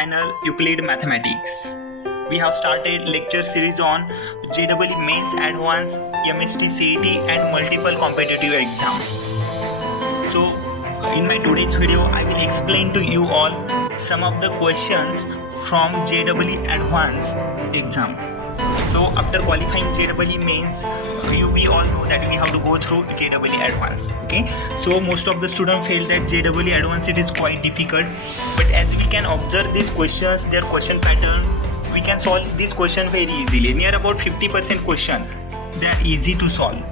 channel Euclid Mathematics. We have started lecture series on JEE Mains Advanced, MST CET and multiple competitive exams. So in my today's video I will explain to you all some of the questions from JEE Advanced exam. So after qualifying JEE Mains, we all know that we have to go through JEE Advanced. Okay, so most of the students feel that JEE Advanced it is quite difficult, but as we can observe these questions, their question pattern, we can solve this question very easily. Near about 50% question they are easy to solve.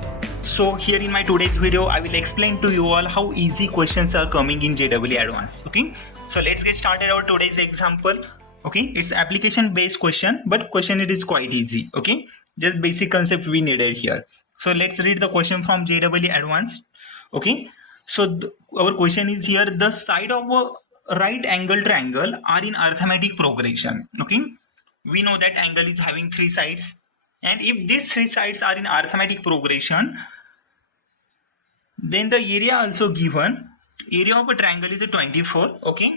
So here in my today's video I will explain to you all how easy questions are coming in JEE Advanced. Okay, so let's get started our today's example. Okay, it's application based question, but question it is quite easy. Okay, just basic concept we needed here. So let's read the question from JEE Advanced. Okay, so our question is here: the side of a right angle triangle are in arithmetic progression. Okay, we know that angle is having three sides, and if these three sides are in arithmetic progression, then the area also given. Area of a triangle is a 24. Okay,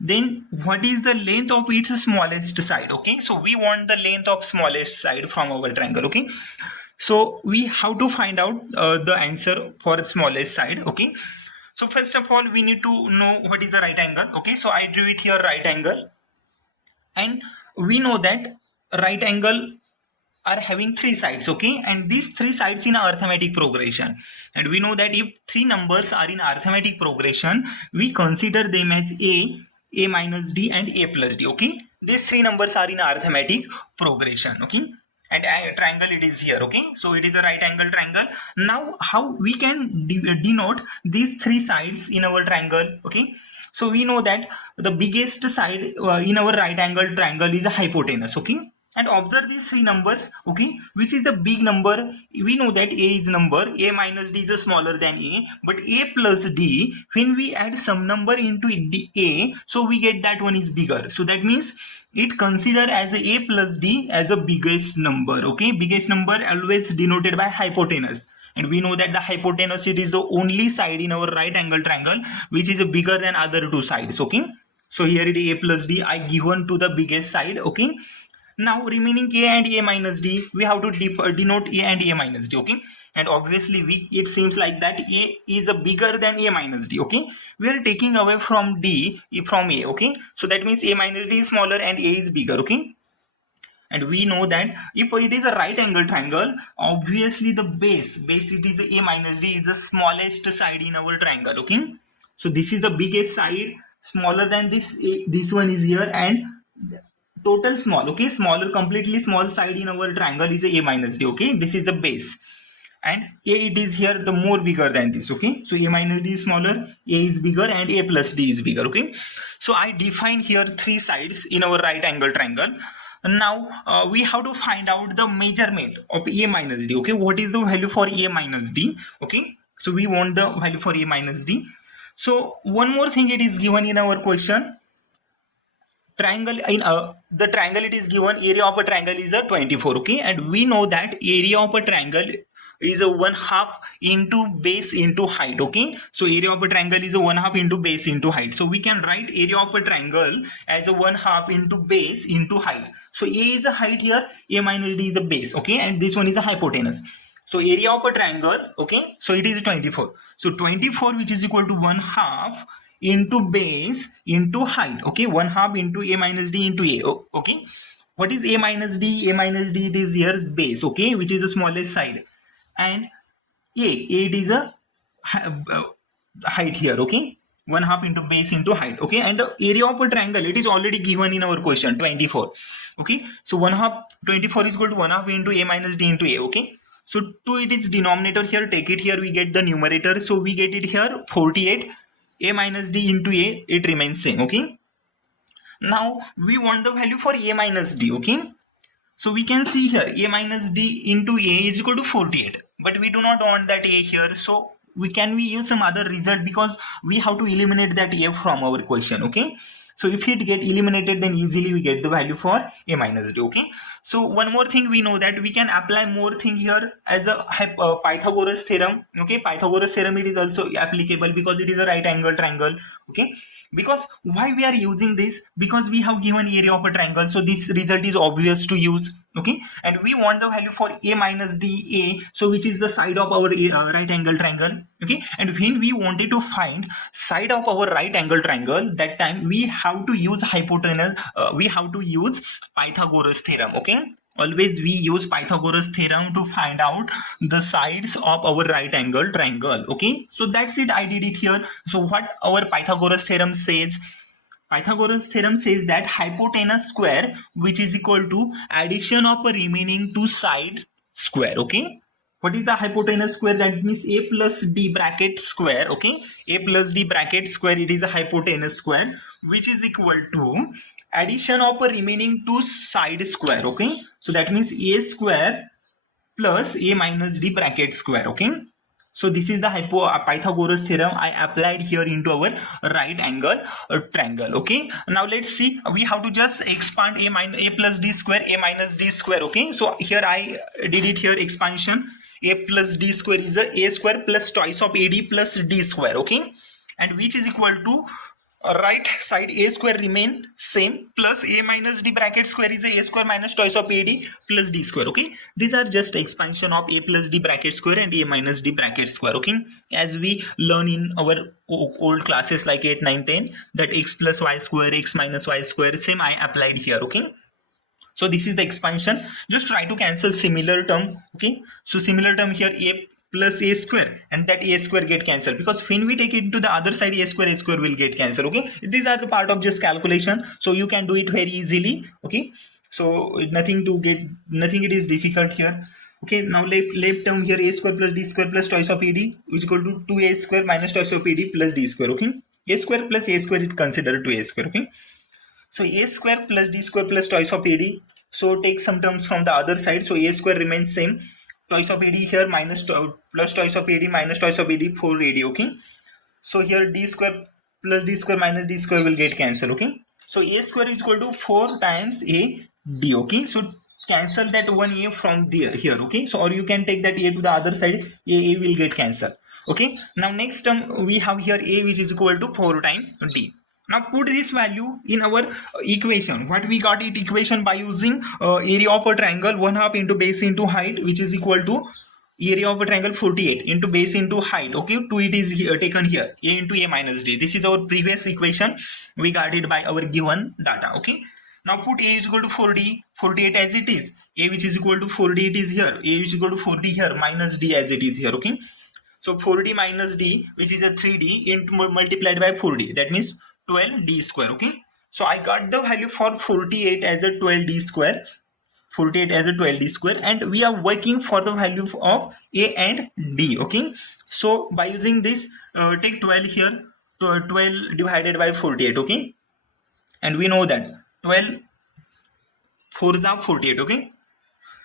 then what is the length of its smallest side? Okay, so we want the length of smallest side from our triangle. Okay, so we have to find out the answer for the smallest side. Okay, so first of all we need to know what is the right angle. Okay, so I drew it here, right angle, and we know that right angle are having three sides. Okay, and these three sides in arithmetic progression, and we know that if three numbers are in arithmetic progression, we consider them as a minus d and a plus d. Okay, these three numbers are in arithmetic progression. Okay, and a triangle it is here. Okay, so it is a right angle triangle. Now how we can denote these three sides in our triangle? Okay, so we know that the biggest side in our right angle triangle is a hypotenuse. Okay, and observe these three numbers. Okay, which is the big number? We know that a is number, a minus d is smaller than a, but a plus d, when we add some number into a, so we get that one is bigger. So that means it consider as a plus d as a biggest number. Okay, biggest number always denoted by hypotenuse, and we know that the hypotenuse it is the only side in our right angle triangle which is bigger than other two sides. Okay, so here it is a plus d I given to the biggest side. Okay, now remaining a and a minus d, we have to denote a and a minus d. Okay, and obviously it seems like that a is a bigger than a minus d. Okay, we are taking away from d from a. Okay, so that means a minus d is smaller and a is bigger. Okay, and we know that if it is a right angle triangle, obviously the base it is a minus d is the smallest side in our triangle. Okay, so this is the biggest side, smaller than this one is here, and total small. Okay, smaller, completely small side in our triangle is a minus d. Okay, this is the base, and a it is here the more bigger than this. Okay, so a minus d is smaller, a is bigger, and a plus d is bigger. Okay, so I define here three sides in our right angle triangle. Now we have to find out the measurement of a minus d. Okay, what is the value for a minus d? Okay, so we want the value for a minus d. So one more thing it is given in our question. Triangle in the triangle it is given, area of a triangle is a 24. Okay, and we know that area of a triangle is a 1/2 into base into height. Okay, so area of a triangle is a 1/2 into base into height. So we can write area of a triangle as a 1/2 into base into height. So a is a height here, a minus d is a base. Okay, and this one is a hypotenuse. So area of a triangle, okay, so it is 24. So 24 which is equal to 1/2 into base into height. Okay, 1/2 into a minus d into a. Okay, what is a minus d? A minus d it is here base. Okay, which is the smallest side, and a it is a height here. Okay, 1/2 into base into height. Okay, and the area of a triangle it is already given in our question, 24. Okay, so 1/2 24 is equal to 1/2 into a minus d into a. Okay, so to it is denominator here, take it here, we get the numerator, so we get it here 48. A minus d into a, it remains same. Okay, now we want the value for a minus d. Okay, so we can see here a minus d into a is equal to 48, but we do not want that a here, so we use some other result, because we have to eliminate that a from our question. Okay, so if it get eliminated, then easily we get the value for a minus d. Okay, so one more thing we know that we can apply more thing here as a Pythagoras theorem. Okay, Pythagoras theorem it is also applicable because it is a right angle triangle. Okay, because why we are using this? Because we have given area of a triangle, so this result is obvious to use. Okay, and we want the value for a minus d, so which is the side of our right angle triangle. Okay, and when we wanted to find side of our right angle triangle, that time we have to use hypotenuse, we have to use Pythagoras theorem. Okay, always we use Pythagoras theorem to find out the sides of our right angle triangle. Okay, so that's it, I did it here. So what our Pythagoras theorem says? Pythagoras theorem says that hypotenuse square, which is equal to addition of a remaining two side square. Okay, what is the hypotenuse square? That means a plus d bracket square. Okay, a plus d bracket square, it is a hypotenuse square, which is equal to addition of a remaining two side square. Okay, so that means a square plus a minus d bracket square. Okay, so this is the Pythagoras theorem I applied here into our right angle triangle. Okay, now let's see, we have to just expand a plus d square, a minus d square. Okay, so here I did it here, expansion. A plus d square is a square plus twice of ad plus d square. Okay, and which is equal to right side a square remain same, plus a minus d bracket square is a square minus twice of ad plus d square. Okay, these are just expansion of a plus d bracket square and a minus d bracket square. Okay, as we learn in our old classes like 8, 9, 10, that x plus y square, x minus y square, same I applied here. Okay, so this is the expansion. Just try to cancel similar term. Okay, so similar term here, a plus a square, and that a square get cancelled, because when we take it to the other side, a square will get cancelled. Okay, these are the part of just calculation, so you can do it very easily. Okay, so nothing it is difficult here. Okay, now left term here, a square plus d square plus twice of ad is equal to 2a square minus twice of ad plus d square. Okay, a square plus a square is considered 2a square. Okay, so a square plus d square plus twice of ad, so take some terms from the other side, so a square remains same, twice of ad here minus plus twice of ad minus twice of ad, 4ad. Okay, so here d square plus d square minus d square will get cancelled. Okay, so a square is equal to 4 times a d. Okay, so cancel that one a from there here. Okay, so or you can take that a to the other side, a will get cancelled. Okay, now next term we have here a, which is equal to 4 times d. Now put this value in our equation. What we got it equation by using area of a triangle 1/2 into base into height, which is equal to area of a triangle 48 into base into height. Okay, 2 it is here, taken here, a into a minus d. This is our previous equation, we got it by our given data. Okay, now put a is equal to 4d, 48 as it is, a which is equal to 4d it is here, a which is equal to 4d here, minus d as it is here. Okay, so 4d minus d, which is a 3d into multiplied by 4d, that means 12d square. Okay, so I got the value for 48 as a 12d square, 48 as a 12d square, and we are working for the value of a and d. Okay, so by using this, take 12 here, 12 divided by 48. Okay, and we know that 12 4s are 48. Okay,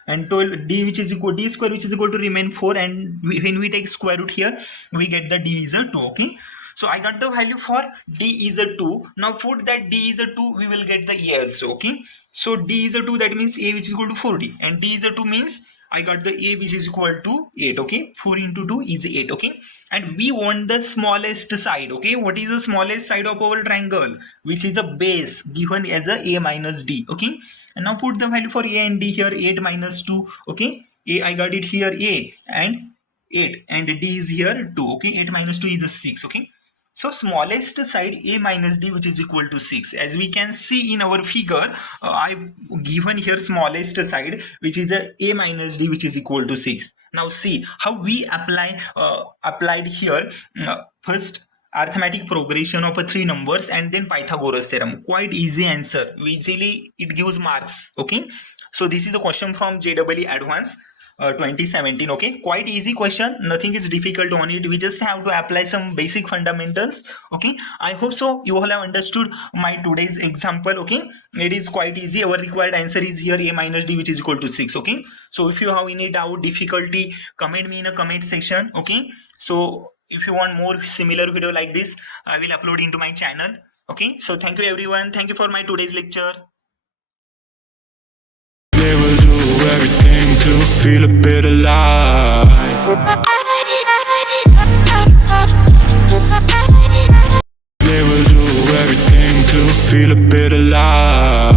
and 12 d which is equal d square which is equal to remain 4, and when we take square root here, we get the d is a 2. Okay, so I got the value for d is a 2. Now put that d is a 2, we will get the a also. Okay, so d is a 2, that means a which is equal to 4d, and d is a 2 means I got the a which is equal to 8. Okay, 4 into 2 is 8. Okay, and we want the smallest side. Okay, what is the smallest side of our triangle? Which is a base given as a minus d. Okay, and now put the value for a and d here, 8 minus 2. Okay, a I got it here, a and 8, and d is here 2. Okay, 8 minus 2 is a 6. Okay, so smallest side a minus d, which is equal to 6. As we can see in our figure, I've given here smallest side, which is a minus d, which is equal to 6. Now see how we applied here. First arithmetic progression of 3 numbers, and then Pythagoras theorem. Quite easy answer, easily it gives marks. Okay, so this is a question from JEE Advanced 2017. Okay, quite easy question, nothing is difficult on it, we just have to apply some basic fundamentals. Okay, I hope so you all have understood my today's example. Okay, it is quite easy. Our required answer is here, a minus d, which is equal to 6. Okay, so if you have any doubt, difficulty, comment me in a comment section. Okay, so if you want more similar video like this, I will upload into my channel. Okay, so thank you everyone, thank you for my today's lecture. They will do everything to feel a bit alive. They will to feel a bit alive.